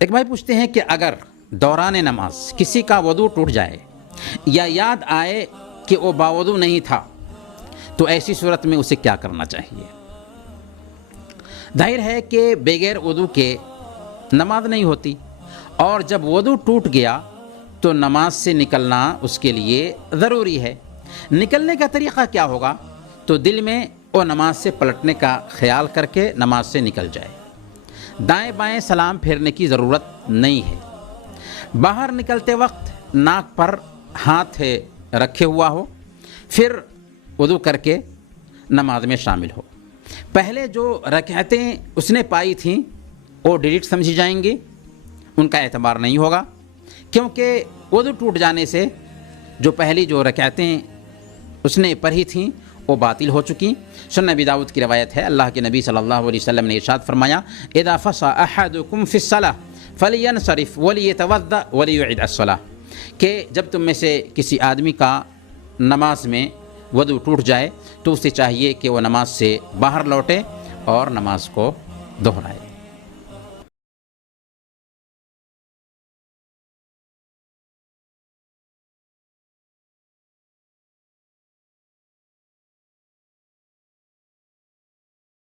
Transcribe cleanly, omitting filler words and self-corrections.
ایک بھائی پوچھتے ہیں کہ اگر دوران نماز کسی کا وضو ٹوٹ جائے یا یاد آئے کہ وہ باوضو نہیں تھا تو ایسی صورت میں اسے کیا کرنا چاہیے؟ ظاہر ہے کہ بغیر وضو کے نماز نہیں ہوتی، اور جب وضو ٹوٹ گیا تو نماز سے نکلنا اس کے لیے ضروری ہے۔ نکلنے کا طریقہ کیا ہوگا؟ تو دل میں وہ نماز سے پلٹنے کا خیال کر کے نماز سے نکل جائے۔ دائیں بائیں سلام پھیرنے کی ضرورت نہیں ہے۔ باہر نکلتے وقت ناک پر ہاتھ رکھے ہوا ہو، پھر وضو کر کے نماز میں شامل ہو۔ پہلے جو رکعتیں اس نے پائی تھیں وہ ڈیلیٹ سمجھی جائیں گی، ان کا اعتبار نہیں ہوگا، کیونکہ وضو ٹوٹ جانے سے جو پہلی جو رکعتیں اس نے پڑھی تھیں وہ باطل ہو چکی۔ سنن ابی داؤد کی روایت ہے، اللہ کے نبی صلی اللہ علیہ وسلم نے ارشاد فرمایا اذا فصى احدكم في الصلاة فلينصرف وليتوضا وليعد الصلاة، کہ جب تم میں سے کسی آدمی کا نماز میں وضو ٹوٹ جائے تو اسے چاہیے کہ وہ نماز سے باہر لوٹے اور نماز کو دہرائے۔